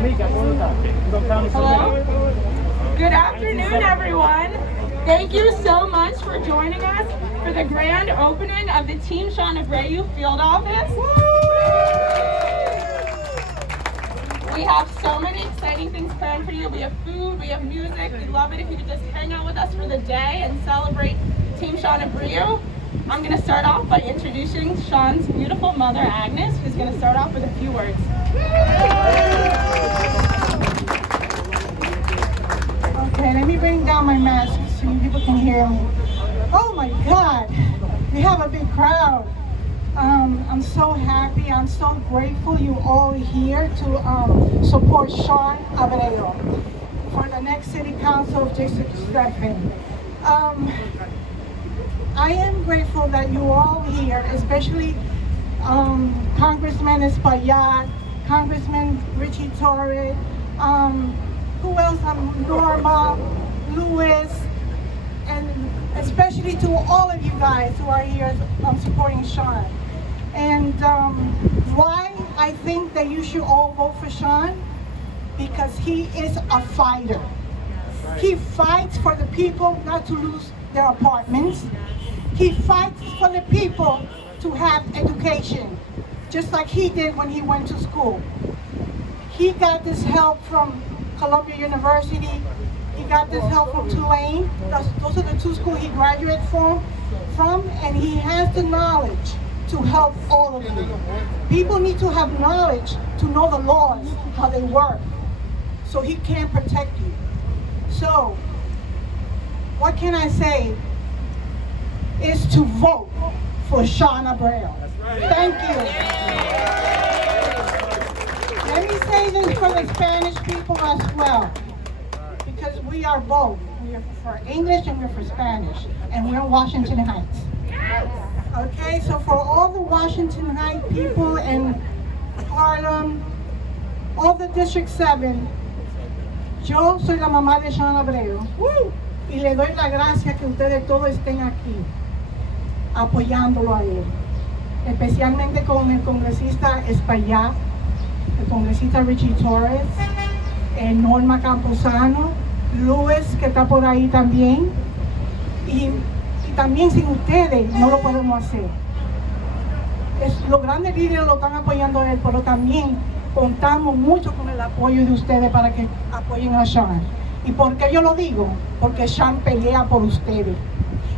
Hello. Good afternoon, everyone. Thank you so much for joining us for the grand opening of the Team Shaun Abreu field office. We have so many exciting things planned for you. We have food, we have music. We'd love it if you could just hang out with us for the day and celebrate Team Shaun Abreu. I'm going to start off by introducing Shaun's beautiful mother, Agnes, who's going to start off with a few words. Okay, let me bring down my mask so you people can hear me. Oh my God, we have a big crowd. I'm so happy, I'm so grateful you all here to support Shaun Abreu for the next City Council of District 7. I am grateful that you all here, especially Congressman Espaillat, Congressman Ritchie Torres, who else? Norma, Louis, and especially to all of you guys who are here supporting Shaun. And why I think that you should all vote for Shaun? Because he is a fighter. He fights for the people not to lose their apartments. He fights for the people to have education, just like he did when he went to school. He got this help from Columbia University. He got this help from Tulane. Those are the two schools he graduated from, and he has the knowledge to help all of you. People need to have knowledge to know the laws, how they work, so he can protect you. So, what can I say is to vote for Shaun Abreu. Thank you. Let me say this for the Spanish people as well, because we are both. We are for English and we're for Spanish, and we're in Washington Heights. Okay, so for all the Washington Heights people and Harlem, all the District 7, yo soy la mamá de Shaun Abreu, y le doy la gracia que ustedes todos estén aquí, apoyándolo a él, especialmente con el congresista Espaillat, el congresista Ritchie Torres, Norma Camposano, Luis, que está por ahí también, y también sin ustedes no lo podemos hacer. Los grandes líderes lo están apoyando a él, pero también contamos mucho con el apoyo de ustedes para que apoyen a Shaun. ¿Y por qué yo lo digo? Porque Shaun pelea por ustedes.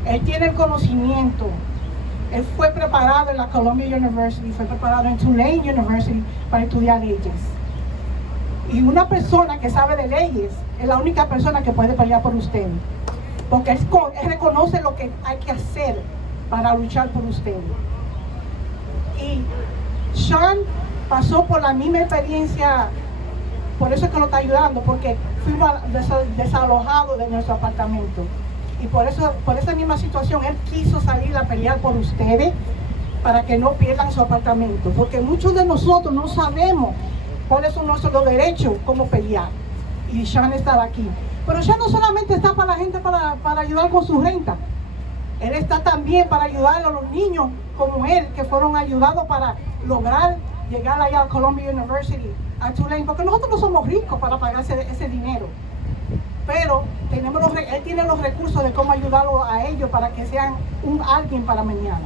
Él tiene el conocimiento. Él fue preparado en la Columbia University, fue preparado en Tulane University para estudiar leyes. Y una persona que sabe de leyes es la única persona que puede pelear por ustedes. Porque él reconoce lo que hay que hacer para luchar por ustedes. Y Shaun pasó por la misma experiencia, por eso es que lo está ayudando, porque fuimos desalojados de nuestro apartamento. Y por esa misma situación, él quiso salir a pelear por ustedes para que no pierdan su apartamento. Porque muchos de nosotros no sabemos cuáles son nuestros derechos, cómo pelear. Y Shaun estaba aquí. Pero Shaun no solamente está para la gente para ayudar con su renta. Él está también para ayudar a los niños como él, que fueron ayudados para lograr llegar allá a Columbia University, a Tulane, porque nosotros no somos ricos para pagar ese dinero. Pero él tiene los recursos de cómo ayudarlo a ellos para que sean alguien para mañana.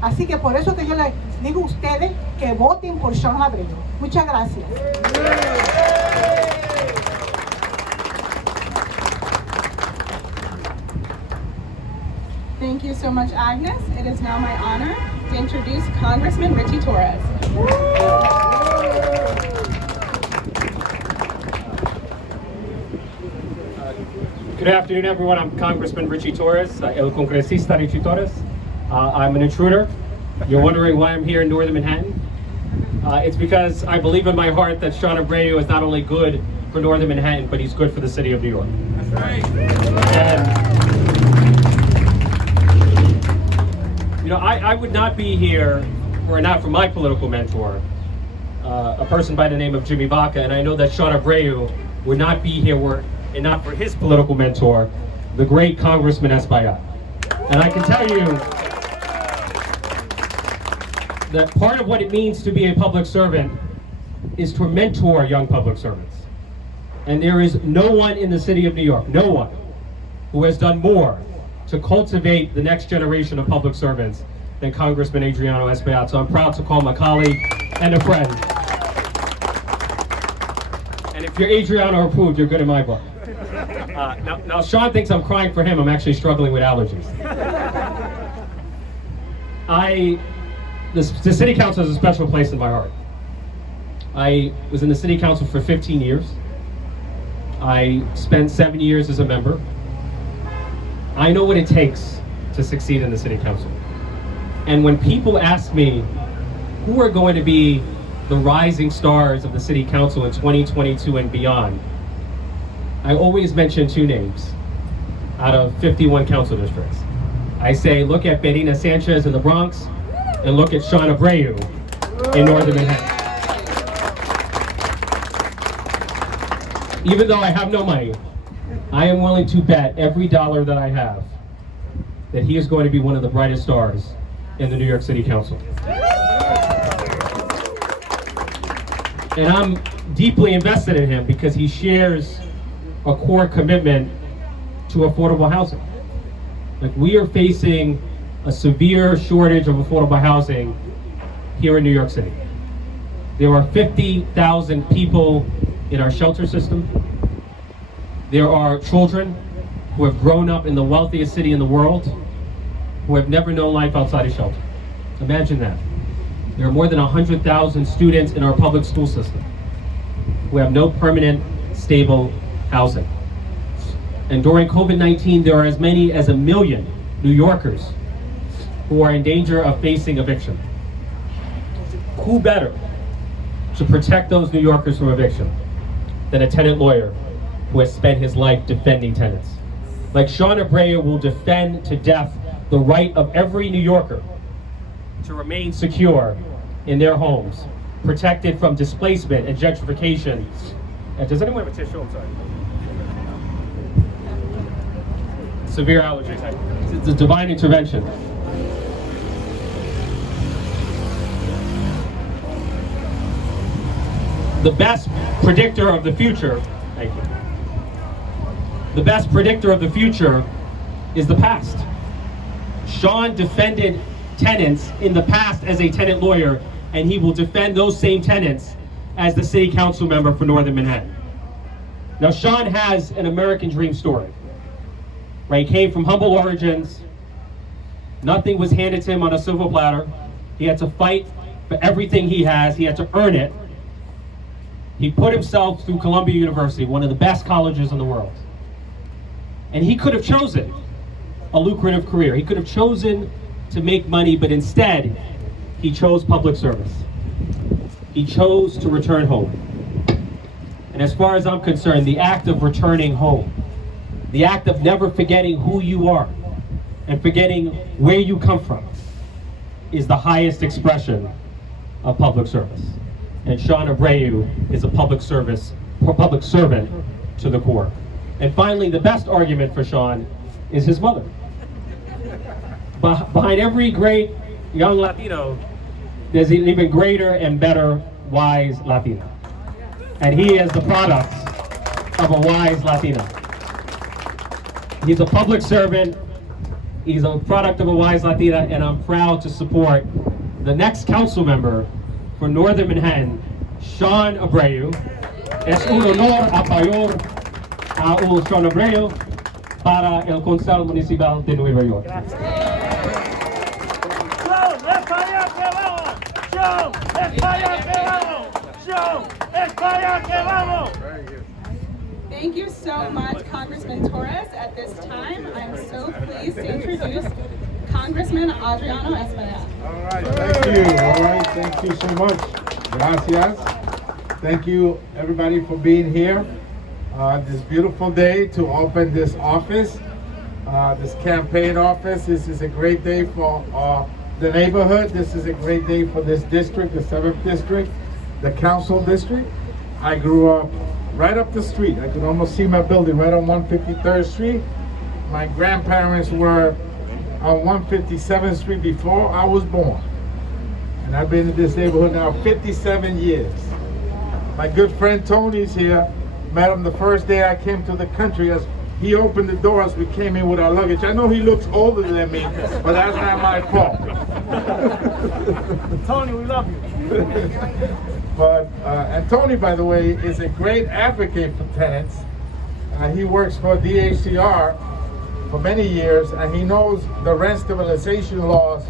Así que por eso que yo les digo a ustedes que voten por Shaun Abreu. Muchas gracias. Thank you so much, Agnes. It is now my honor to introduce Congressman Ritchie Torres. Good afternoon, everyone. I'm Congressman Ritchie Torres, el congresista Ritchie Torres. I'm an intruder. You're wondering why I'm here in Northern Manhattan? It's because I believe in my heart that Shaun Abreu is not only good for Northern Manhattan, but he's good for the city of New York. That's right. And, you know, I would not be here were it not for my political mentor, a person by the name of Jimmy Baca, and I know that Shaun Abreu would not be here were it not for his political mentor, the great Congressman Espaillat. And I can tell you that part of what it means to be a public servant is to mentor young public servants. And there is no one in the city of New York, no one, who has done more to cultivate the next generation of public servants than Congressman Adriano Espaillat. So I'm proud to call my colleague and a friend. And if you're Adriano approved, you're good in my book. Now Shaun thinks I'm crying for him. I'm actually struggling with allergies. The city council has a special place in my heart. I was in the city council for 15 years. I spent 7 years as a member. I know what it takes to succeed in the city council. And when people ask me who are going to be the rising stars of the city council in 2022 and beyond, I always mention two names out of 51 council districts. I say, look at Benina Sanchez in the Bronx, and look at Shaun Abreu in Northern Manhattan. Even though I have no money, I am willing to bet every dollar that I have that he is going to be one of the brightest stars in the New York City Council. And I'm deeply invested in him because he shares a core commitment to affordable housing. Like, we are facing a severe shortage of affordable housing here in New York City. There are 50,000 people in our shelter system. There are children who have grown up in the wealthiest city in the world who have never known life outside a shelter. Imagine that. There are more than 100,000 students in our public school system who have no permanent, stable housing. And during COVID-19, there are as many as 1 million New Yorkers who are in danger of facing eviction. Who better to protect those New Yorkers from eviction than a tenant lawyer who has spent his life defending tenants? Like, Shaun Abreu will defend to death the right of every New Yorker to remain secure in their homes, protected from displacement and gentrification. Does anyone have a tissue? I'm sorry. Severe allergies. It's a divine intervention. The best predictor of the future, thank you. The best predictor of the future is the past. Shaun defended tenants in the past as a tenant lawyer, and he will defend those same tenants as the city council member for Northern Manhattan. Now, Shaun has an American dream story, right? He came from humble origins. Nothing was handed to him on a silver platter. He had to fight for everything he has. He had to earn it. He put himself through Columbia University, one of the best colleges in the world. And he could have chosen a lucrative career. He could have chosen to make money, but instead, he chose public service. He chose to return home. And as far as I'm concerned, the act of returning home, the act of never forgetting who you are and forgetting where you come from, is the highest expression of public service. And Shaun Abreu is a public servant to the core. And finally, the best argument for Shaun is his mother. Behind every great young Latino, there's an even greater and better wise Latina. And he is the product of a wise Latina. He's a public servant, he's a product of a wise Latina, and I'm proud to support the next council member for Northern Manhattan, Shaun Abreu. Es un honor apoyar a Shaun Abreu para el Consejo Municipal de Nueva York. Thank you so much, Congressman Torres. At this time, I'm so pleased to introduce Congressman Adriano Espaillat. All right, thank you. All right, thank you so much. Gracias. Thank you, everybody, for being here. This beautiful day to open this office, this campaign office. This is a great day for the neighborhood. This is a great day for this district, the 7th district, the council district. I grew up right up the street. I could almost see my building right on 153rd Street. My grandparents were on 157th Street before I was born. And I've been in this neighborhood now 57 years. My good friend Tony's here. Met him the first day I came to the country. As he opened the doors, we came in with our luggage. I know he looks older than me, but that's not my fault. Tony, we love you. But and Tony, by the way, is a great advocate for tenants. He works for DHCR for many years, and he knows the rent stabilization laws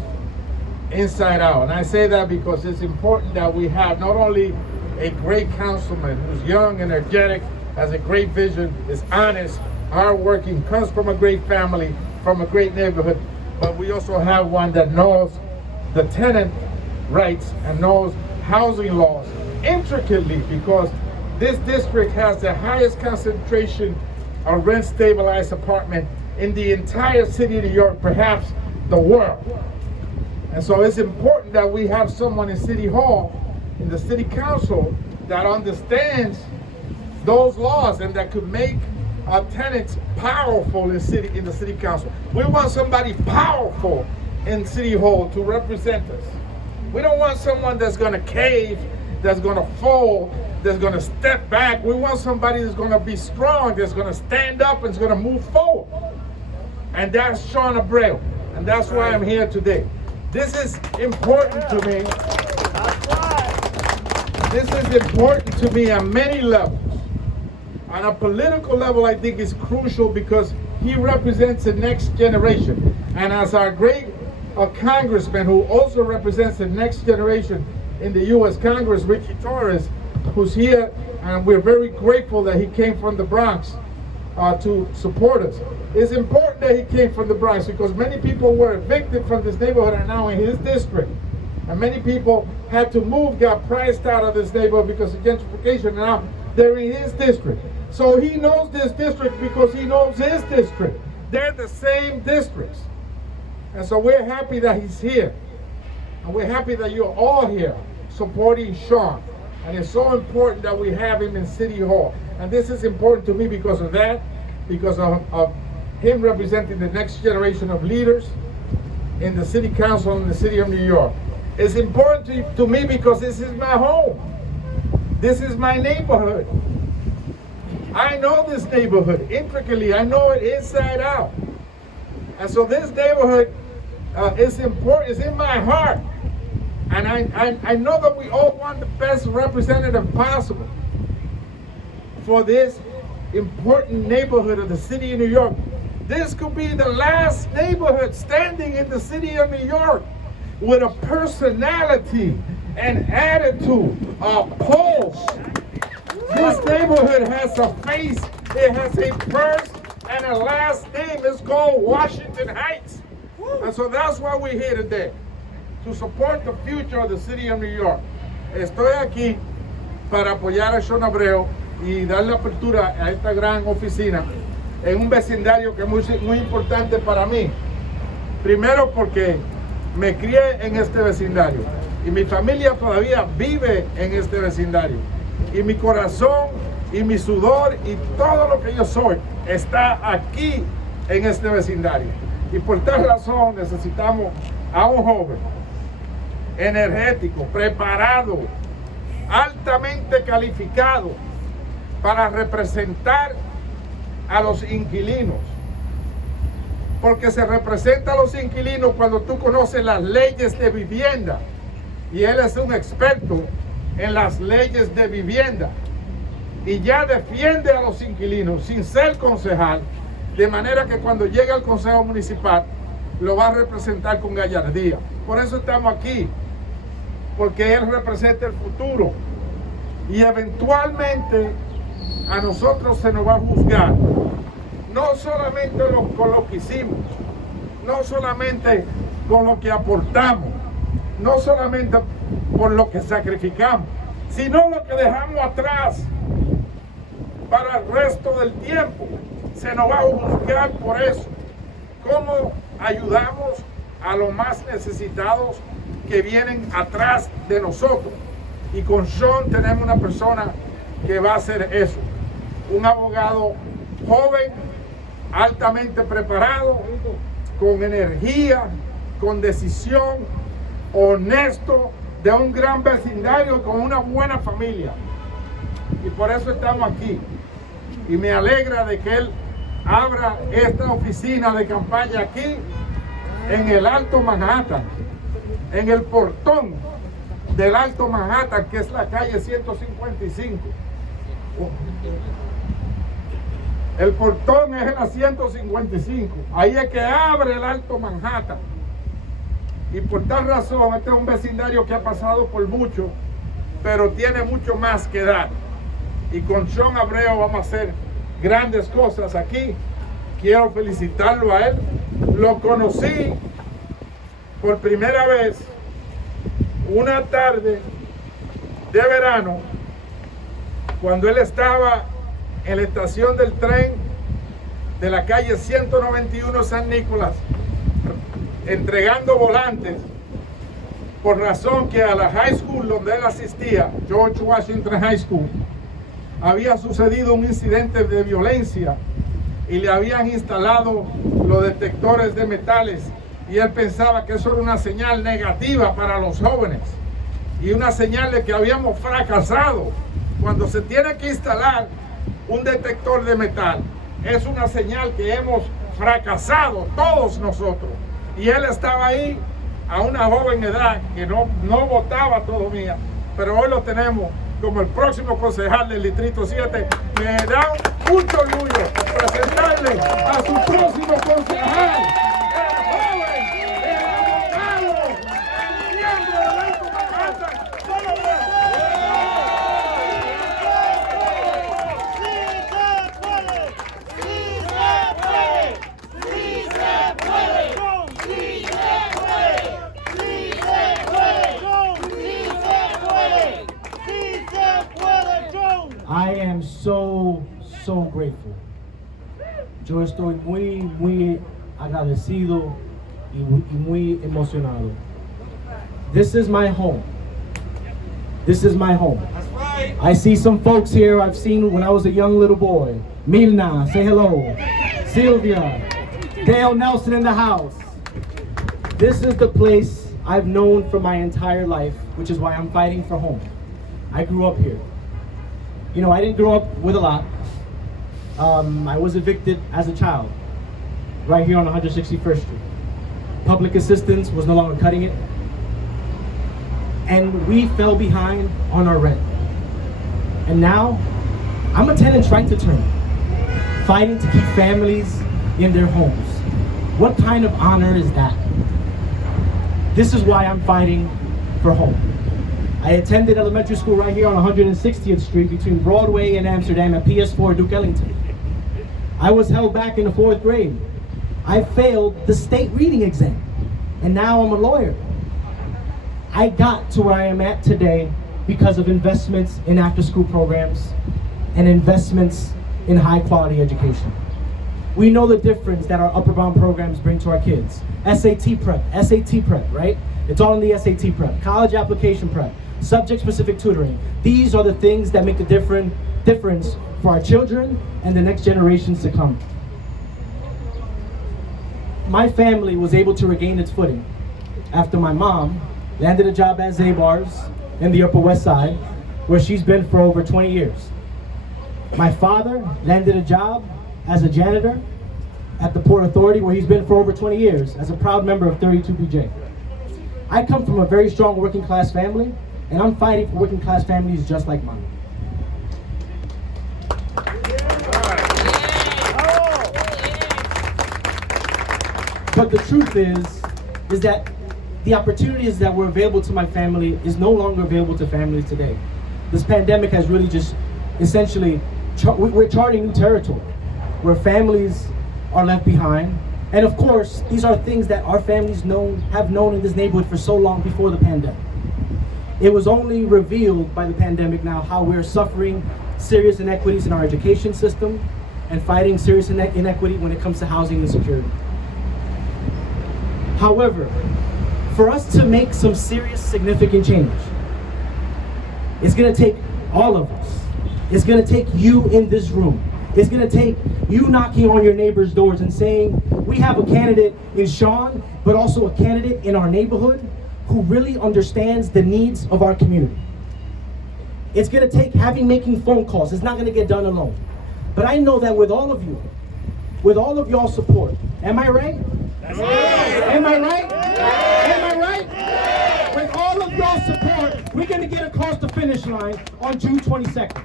inside out. And I say that because it's important that we have not only a great councilman who's young, energetic, has a great vision, is honest, hardworking, comes from a great family, from a great neighborhood, but we also have one that knows the tenant rights and knows housing laws intricately, because this district has the highest concentration of rent stabilized apartment in the entire city of New York, perhaps the world. And so it's important that we have someone in City Hall, in the City Council, that understands those laws and that could make our tenants powerful in the City Council. We want somebody powerful in City Hall to represent us. We don't want someone that's going to cave, that's going to fold, that's going to step back. We want somebody that's going to be strong, that's going to stand up and is going to move forward. And that's Shaun Abreu. And that's why I'm here today. This is important to me. This is important to me on many levels. On a political level, I think it's crucial because he represents the next generation. And as our great congressman who also represents the next generation in the U.S. Congress, Ritchie Torres, who's here, and we're very grateful that he came from the Bronx to support us. It's important that he came from the Bronx because many people were evicted from this neighborhood and now in his district. And many people had to move, got priced out of this neighborhood because of gentrification, and now they're in his district. So he knows this district because he knows his district. They're the same districts. And so we're happy that he's here. And we're happy that you're all here supporting Shaun. And it's so important that we have him in City Hall. And this is important to me because of that, because of him representing the next generation of leaders in the City Council in the City of New York. It's important to me because this is my home. This is my neighborhood. I know this neighborhood intricately. I know it inside out. And so this neighborhood is important. It's in my heart. And I know that we all want the best representative possible for this important neighborhood of the city of New York. This could be the last neighborhood standing in the city of New York with a personality and attitude, a pulse. This neighborhood has a face, it has a first and a last name. It's called Washington Heights. And so that's why we're here today, to support the future of the city of New York. Estoy aquí para apoyar a Shaun Abreu y darle apertura a esta gran oficina en un vecindario que es muy importante para mí. Primero porque me crié en este vecindario y mi familia todavía vive en este vecindario. Y mi corazón y mi sudor y todo lo que yo soy está aquí en este vecindario. Y por tal razón necesitamos a un joven energético, preparado, altamente calificado para representar a los inquilinos. Porque se representa a los inquilinos cuando tú conoces las leyes de vivienda. Y él es un experto en las leyes de vivienda. Y ya defiende a los inquilinos sin ser concejal. De manera que cuando llegue al Consejo Municipal lo va a representar con gallardía. Por eso estamos aquí. Porque él representa el futuro. Y eventualmente a nosotros se nos va a juzgar. No solamente con lo que hicimos, no solamente con lo que aportamos, no solamente por lo que sacrificamos, sino lo que dejamos atrás para el resto del tiempo. Se nos va a juzgar por eso. ¿Cómo ayudamos a los más necesitados que vienen atrás de nosotros? Y con Shaun tenemos una persona que va a hacer eso. Un abogado joven, altamente preparado, con energía, con decisión, honesto, de un gran vecindario, con una buena familia. Y por eso estamos aquí. Y me alegra de que él abra esta oficina de campaña aquí, en el Alto Manhattan, en el portón del Alto Manhattan, que es la calle 155. El portón es en la 155. Ahí es que abre el Alto Manhattan. Y por tal razón, este es un vecindario que ha pasado por mucho, pero tiene mucho más que dar. Y con Shaun Abreu vamos a hacer grandes cosas aquí. Quiero felicitarlo a él. Lo conocí por primera vez una tarde de verano, cuando él estaba en la estación del tren de la calle 191 San Nicolás, entregando volantes, por razón que a la high school donde él asistía, George Washington High School, había sucedido un incidente de violencia y le habían instalado los detectores de metales, y él pensaba que eso era una señal negativa para los jóvenes y una señal de que habíamos fracasado. Cuando se tiene que instalar un detector de metal, es una señal que hemos fracasado todos nosotros. Y él estaba ahí a una joven edad que no votaba todavía, pero hoy lo tenemos como el próximo concejal del distrito 7. Me da mucho orgullo presentarle a su próximo concejal, el joven, el abogado, el miembro del Alto Manhattan. I am so grateful. Yo estoy muy agradecido y muy emocionado. This is my home. This is my home. That's right. I see some folks here I've seen when I was a young little boy. Milna, say hello. Sylvia. Dale Nelson in the house. This is the place I've known for my entire life, which is why I'm fighting for home. I grew up here. You know, I didn't grow up with a lot. I was evicted as a child, right here on 161st Street. Public assistance was no longer cutting it. And we fell behind on our rent. And now, I'm a tenant's right to term, fighting to keep families in their homes. What kind of honor is that? This is why I'm fighting for home. I attended elementary school right here on 160th Street between Broadway and Amsterdam at PS4 Duke Ellington. I was held back in the 4th grade. I failed the state reading exam, and now I'm a lawyer. I got to where I am at today because of investments in after-school programs and investments in high-quality education. We know the difference that our upper bound programs bring to our kids. SAT prep, right? It's all in the SAT prep. College application prep, subject-specific tutoring. These are the things that make the difference for our children and the next generations to come. My family was able to regain its footing after my mom landed a job at Zabar's in the Upper West Side, where she's been for over 20 years. My father landed a job as a janitor at the Port Authority, where he's been for over 20 years as a proud member of 32PJ. I come from a very strong working class family, and I'm fighting for working class families just like mine. But the truth is that the opportunities that were available to my family is no longer available to families today. This pandemic has really just essentially, we're charting new territory where families are left behind. And of course, these are things that our families have known in this neighborhood for so long before the pandemic. It was only revealed by the pandemic now how we're suffering serious inequities in our education system and fighting serious inequity when it comes to housing and security. However, for us to make some serious, significant change, it's gonna take all of us. It's gonna take you in this room. It's gonna take you knocking on your neighbor's doors and saying, we have a candidate in Shaun, but also a candidate in our neighborhood who really understands the needs of our community. It's going to take making phone calls. It's not going to get done alone. But I know that with all of you, with all of y'all's support, am I right? That's right. Am I right? Am I right? With all of y'all's support, we're going to get across the finish line on June 22nd.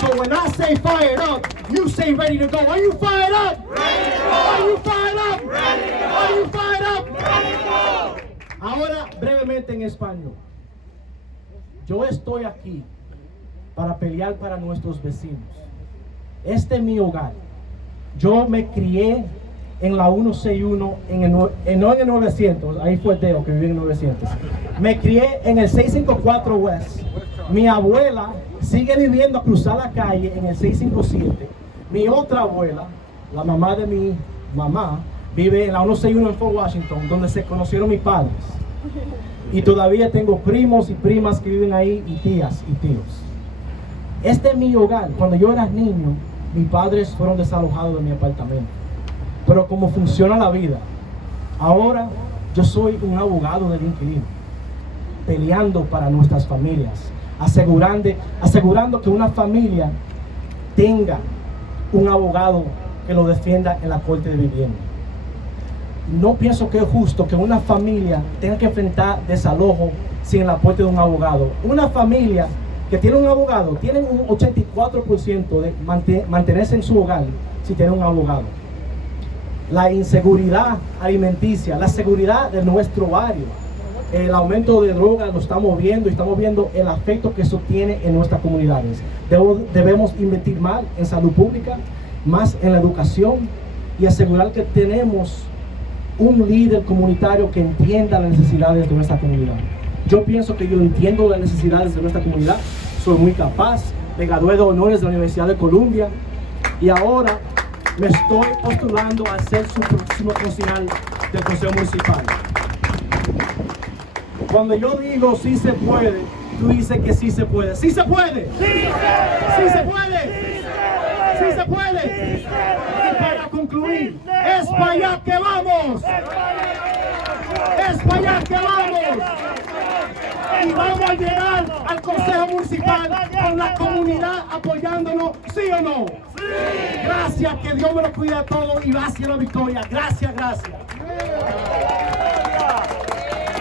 So when I say fired up, you say ready to go. Are you fired up? Ready to go. Are you fired up? Ready to go. Are you fired up? Ready to go. Ahora, brevemente en español. Yo estoy aquí para pelear para nuestros vecinos. Este es mi hogar. Yo me crié en la 161, no en el 900, ahí fue Teo que vivía en el 900. Me crié en el 654 West. Mi abuela sigue viviendo a cruzar la calle en el 657. Mi otra abuela, la mamá de mi mamá, vive en la 161 en Fort Washington, donde se conocieron mis padres. Y todavía tengo primos y primas que viven ahí, y tías y tíos. Este es mi hogar. Cuando yo era niño, mis padres fueron desalojados de mi apartamento. Pero como funciona la vida, ahora yo soy un abogado del inquilino, peleando para nuestras familias, asegurando que una familia tenga un abogado que lo defienda en la corte de vivienda. No pienso que es justo que una familia tenga que enfrentar desalojo sin el aporte de un abogado. Una familia que tiene un abogado tiene un 84% de mantenerse en su hogar si tiene un abogado. La inseguridad alimenticia, la seguridad de nuestro barrio, el aumento de drogas lo estamos viendo, y estamos viendo el afecto que eso tiene en nuestras comunidades. Debemos invertir más en salud pública, más en la educación, y asegurar que tenemos un líder comunitario que entienda las necesidades de nuestra comunidad. Yo pienso que yo entiendo las necesidades de nuestra comunidad, soy muy capaz, me gradué de honores de la Universidad de Columbia, y ahora me estoy postulando a ser su próximo concejal del Consejo Municipal. Cuando yo digo sí se puede, tú dices que sí se puede. ¡Sí se puede! ¡Sí se puede! ¡Sí se puede! Y para concluir, ¡Espaillat que vamos! ¡Espaillat que vamos! Y vamos a llegar al Consejo Municipal con la comunidad apoyándonos, ¿sí o no? ¡Sí! Gracias, que Dios me lo cuide a todos y gracias a la victoria. Gracias, gracias.